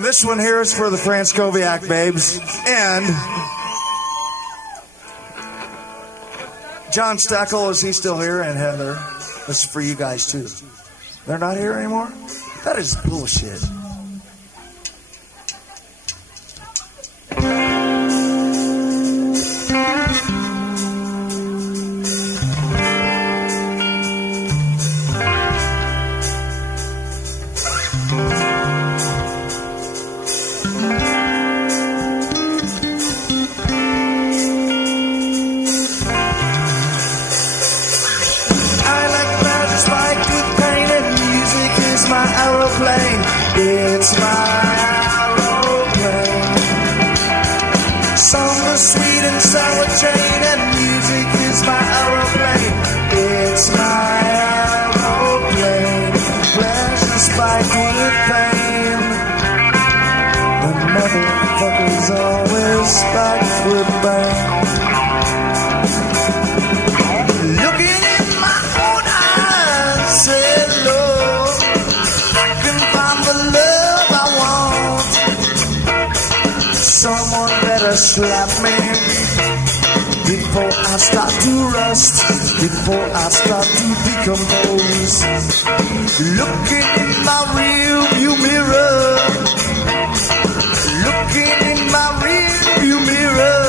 This one here is for the Franskoviak babes. And John Steckel, is he still here? And Heather. This is for you guys too. They're not here anymore? That is bullshit. Aeroplane, it's my aeroplane. Summer sweet and sour chain, and music is my aeroplane. It's my aeroplane. Pleasure spiked with pain. The motherfucker's always spiked with pain. Looking in my own eyes, say Lord, someone better slap me before I start to rust, before I start to decompose. Looking in my rear view mirror, looking in my rear view mirror,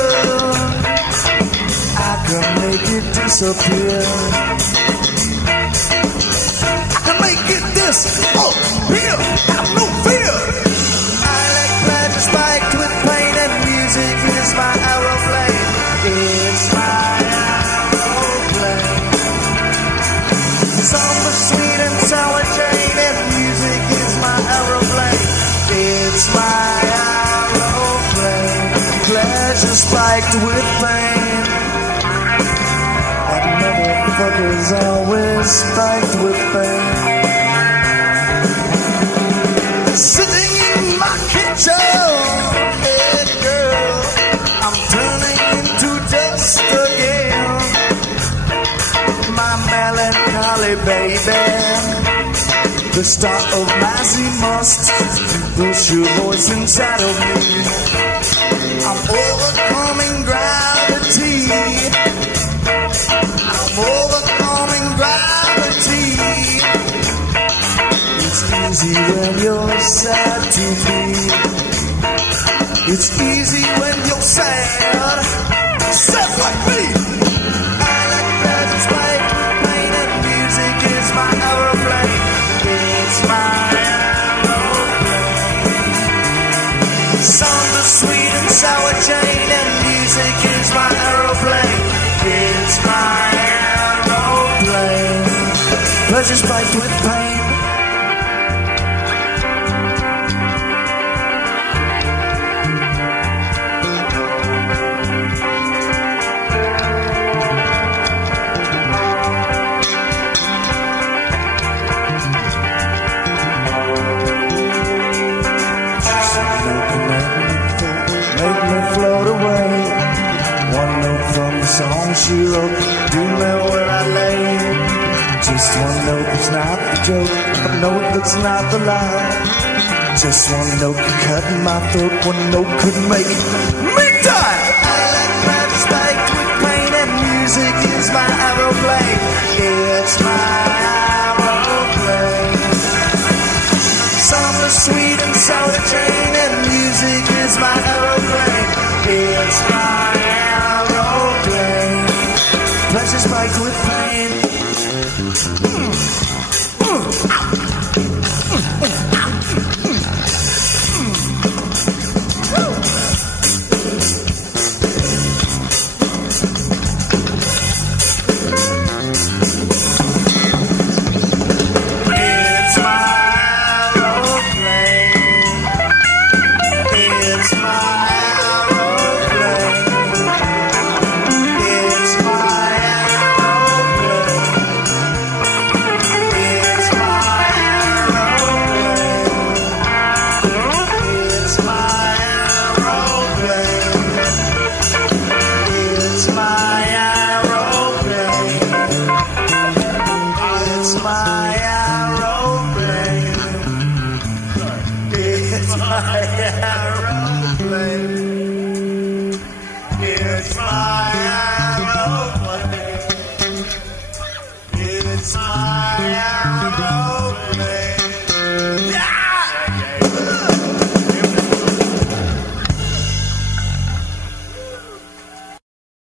I can make it disappear. I can make it disappear. Have no fear. I like pleasure spiked with pain, and music is my aeroplane. It's my aeroplane. Summer sweet and sour chain, and music is my aeroplane. It's my aeroplane. Pleasure spiked with pain. That motherfucker's always spiked with pain. Sitting in my kitchen, hey girl, I'm turning into dust again. My melancholy baby, the star of Mazzy must push your voice inside of me. I'm overcoming gravity. I'm overcoming gravity. It's easy when you're sad to me. It's easy when you're sad. Sad like me. I like pleasure spiked with pain, and music is my aeroplane. It's my aeroplane. Summer sweet and sour chain, and music is my aeroplane. It's my aeroplane. Pleasure spiked with pain. Song she wrote, do know where I lay. Just one note that's not the joke, a note that's not the lie. Just one note could cut my throat, one note could make me die. I like pleasure spiked with pain, and music is my aeroplane. It's my aeroplane. Summer sweet and sour chain, and music is my aeroplane. It's my pleasure spiked with pain. It's my aeroplane. It's my aeroplane. It's my my aeroplane. It's my aeroplane.